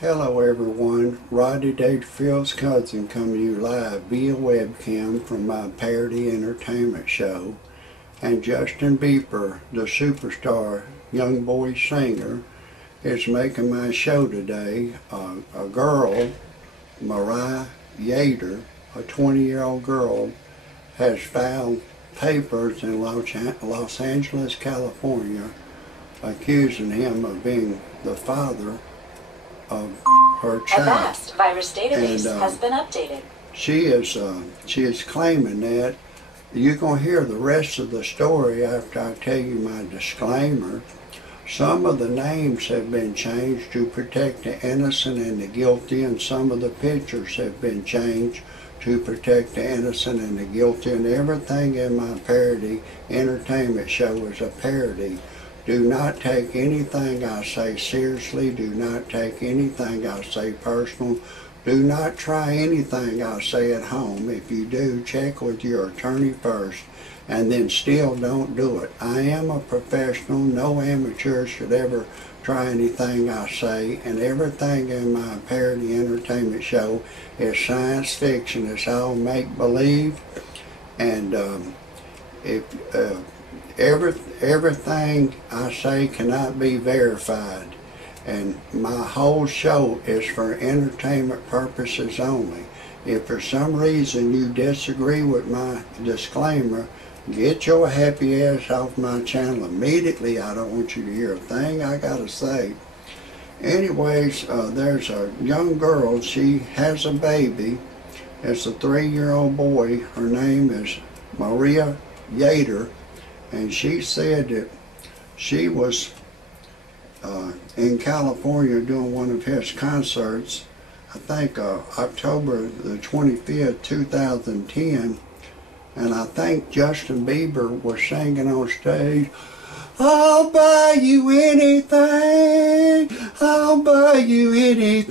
Hello everyone, Rodney Dangerfield's cousin coming to you live via webcam from my parody entertainment show. And Justin Bieber, the superstar young boy singer, is making my show today. A girl, Mariah Yeater, a 20-year-old girl, has filed papers in Los Angeles, California, accusing him of being the father of her child. Avast virus database has been updated. She is claiming that. You're going to hear the rest of the story after I tell you my disclaimer. Some of the names have been changed to protect the innocent and the guilty, and some of the pictures have been changed to protect the innocent and the guilty, and everything in my parody entertainment show is a parody. Do not take anything I say seriously. Do not take anything I say personal. Do not try anything I say at home. If you do, check with your attorney first, and then still don't do it. I am a professional. No amateur should ever try anything I say, and everything in my parody entertainment show is science fiction. It's all make-believe, and everything I say cannot be verified, and my whole show is for entertainment purposes only. If for some reason you disagree with my disclaimer, get your happy ass off my channel immediately. I don't want you to hear a thing I gotta say. Anyways, there's a young girl. She has a baby. It's a 3-year-old boy. Her name is Mariah Yeater. And she said that she was in California doing one of his concerts, I think October the 25th, 2010, and I think Justin Bieber was singing on stage, "I'll buy you anything, I'll buy you anything,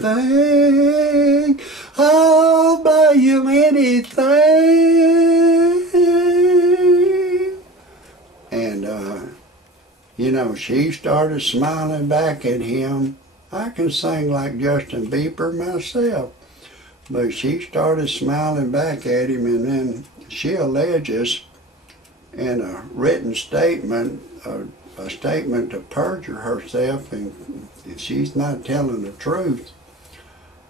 I'll buy you anything." And, you know, she started smiling back at him. I can sing like Justin Bieber myself. But she started smiling back at him, and then she alleges in a written statement, a statement to perjure herself, and if she's not telling the truth,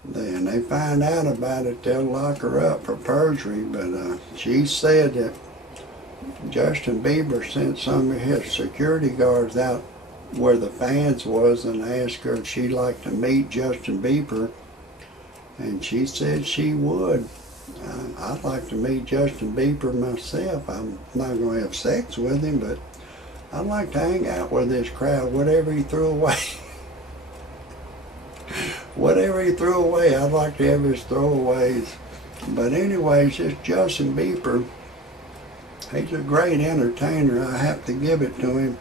then they find out about it, they'll lock her up for perjury. But she said that Justin Bieber sent some of his security guards out where the fans was and asked her if she'd like to meet Justin Bieber, and she said she would. I'd like to meet Justin Bieber myself. I'm not going to have sex with him, but I'd like to hang out with this crowd, whatever he threw away. Whatever he threw away, I'd like to have his throwaways. But anyways, this Justin Bieber, he's a great entertainer. I have to give it to him.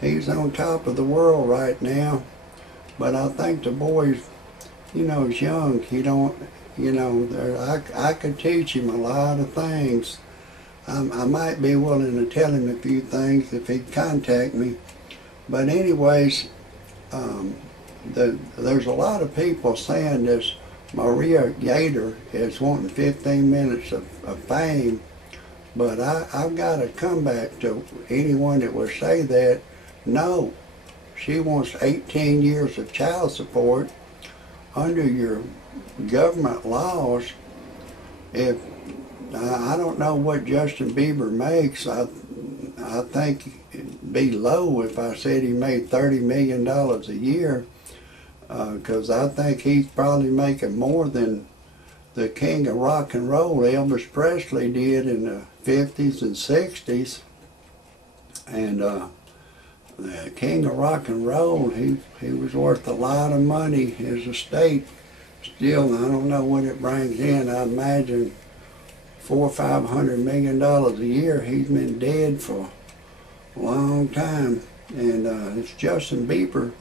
He's on top of the world right now. But I think the boy's, you know, he's young. He don't, you know, I could teach him a lot of things. I might be willing to tell him a few things if he'd contact me. But anyways, there's a lot of people saying this Mariah Yeater is wanting 15 minutes of fame. But I've got to come back to anyone that would say that. No, she wants 18 years of child support under your government laws. If I don't know what Justin Bieber makes, I think it'd be low if I said he made $30 million a year, because I think he's probably making more than the king of rock and roll, Elvis Presley, did in the 50s and 60s. And the king of rock and roll, he was worth a lot of money. His estate still, I don't know what it brings in. I imagine $400 or $500 million a year. He's been dead for a long time. And it's Justin Bieber.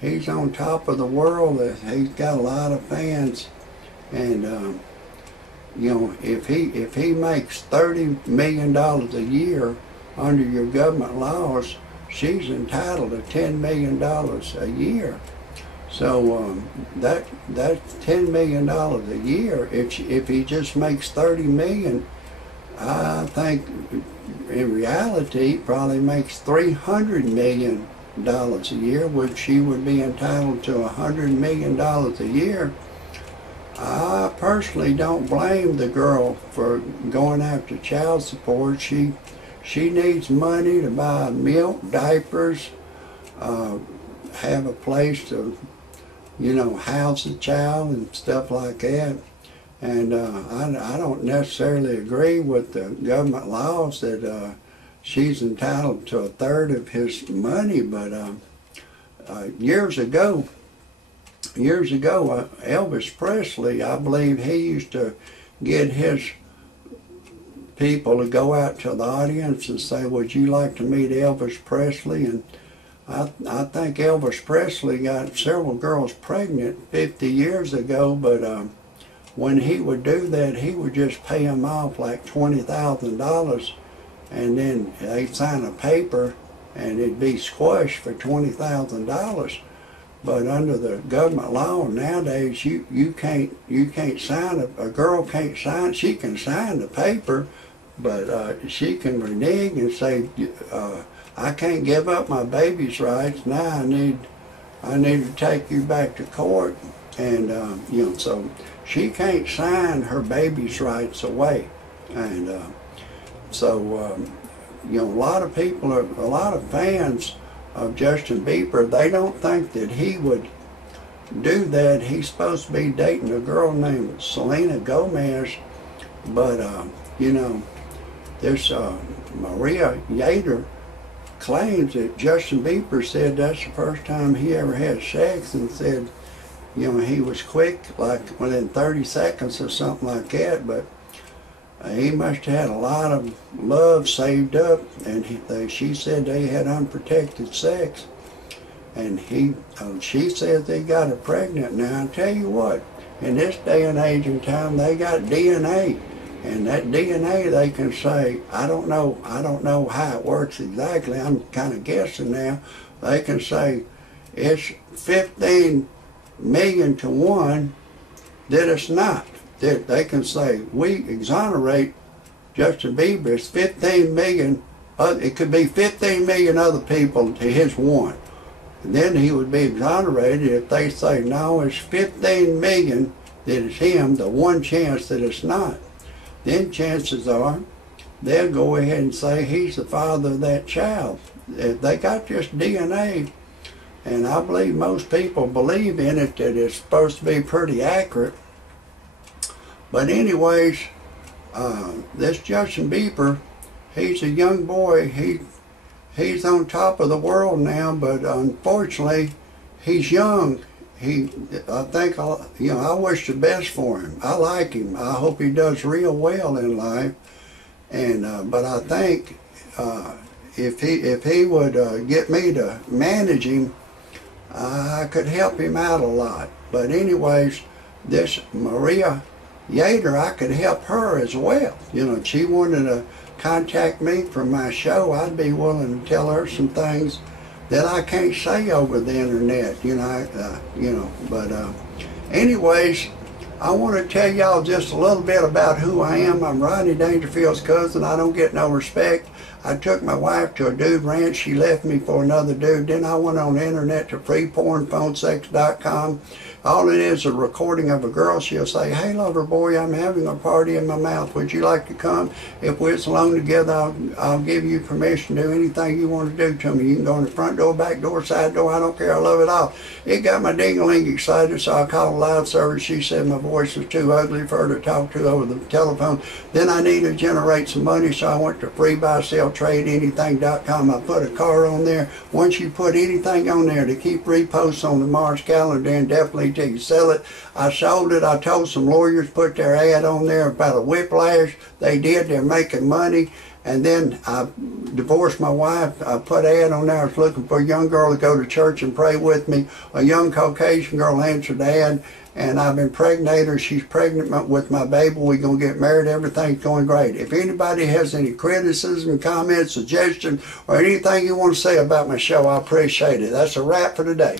He's on top of the world. He's got a lot of fans. And you know, if he makes $30 million a year under your government laws, she's entitled to $10 million a year. So that's $10 million a year. If he just makes $30 million, I think in reality he probably makes $300 million a year, which she would be entitled to $100 million a year. I personally don't blame the girl for going after child support. She needs money to buy milk, diapers, have a place to, house a child and stuff like that. And I don't necessarily agree with the government laws that she's entitled to a third of his money, but years ago, Elvis Presley, I believe he used to get his people to go out to the audience and say, would you like to meet Elvis Presley? And I think Elvis Presley got several girls pregnant 50 years ago, but when he would do that, he would just pay them off like $20,000, and then they'd sign a paper and it'd be squashed for $20,000. But under the government law nowadays, you can't sign a girl can't sign. She can sign the paper, but she can renege and say, I can't give up my baby's rights. Now I need to take you back to court, and so she can't sign her baby's rights away. And a lot of people, a lot of fans of Justin Bieber, they don't think that he would do that. He's supposed to be dating a girl named Selena Gomez, but this Mariah Yeater claims that Justin Bieber said that's the first time he ever had sex, and said, he was quick, like within 30 seconds or something like that, but he must have had a lot of love saved up, and she said they had unprotected sex, and she says they got her pregnant. Now I tell you what, in this day and age and time, they got DNA, and that DNA they can say, I don't know how it works exactly. I'm kind of guessing now. They can say it's 15 million to 1 that it's not. They can say, we exonerate Justin Bieber. It's 15 million, it could be 15 million other people to his 1. And then he would be exonerated. If they say, no, it's 15 million that it's him, the 1 chance that it's not, then chances are they'll go ahead and say he's the father of that child. If they got just DNA, and I believe most people believe in it, that it's supposed to be pretty accurate. But anyways, this Justin Bieber, he's a young boy. He's on top of the world now, but unfortunately, he's young. I think, I wish the best for him. I like him. I hope he does real well in life. And but I think if he would get me to manage him, I could help him out a lot. But anyways, this Mariah Yeater, I could help her as well. If she wanted to contact me for my show, I'd be willing to tell her some things that I can't say over the internet. But anyways, I want to tell y'all just a little bit about who I am. I'm Rodney Dangerfield's cousin. I don't get no respect. I took my wife to a dude ranch. She left me for another dude. Then I went on the internet to freepornphonesex.com. All it is a recording of a girl. She'll say, hey, lover boy, I'm having a party in my mouth. Would you like to come? If we're alone together, I'll give you permission to do anything you want to do to me. You can go in the front door, back door, side door. I don't care. I love it all. It got my ding-a-ling excited, so I called a live service. She said my voice was too ugly for her to talk to over the telephone. Then I needed to generate some money, so I went to freebuyseltradeanything.com. I put a card on there. Once you put anything on there to keep reposts on the Mars calendar, then definitely till you sell it. I sold it. I told some lawyers put their ad on there about a whiplash. They did. They're making money. And then I divorced my wife. I put an ad on there. I was looking for a young girl to go to church and pray with me. A young Caucasian girl answered the ad, and I've impregnated her. She's pregnant with my baby. We're going to get married. Everything's going great. If anybody has any criticism, comments, suggestions, or anything you want to say about my show, I appreciate it. That's a wrap for today.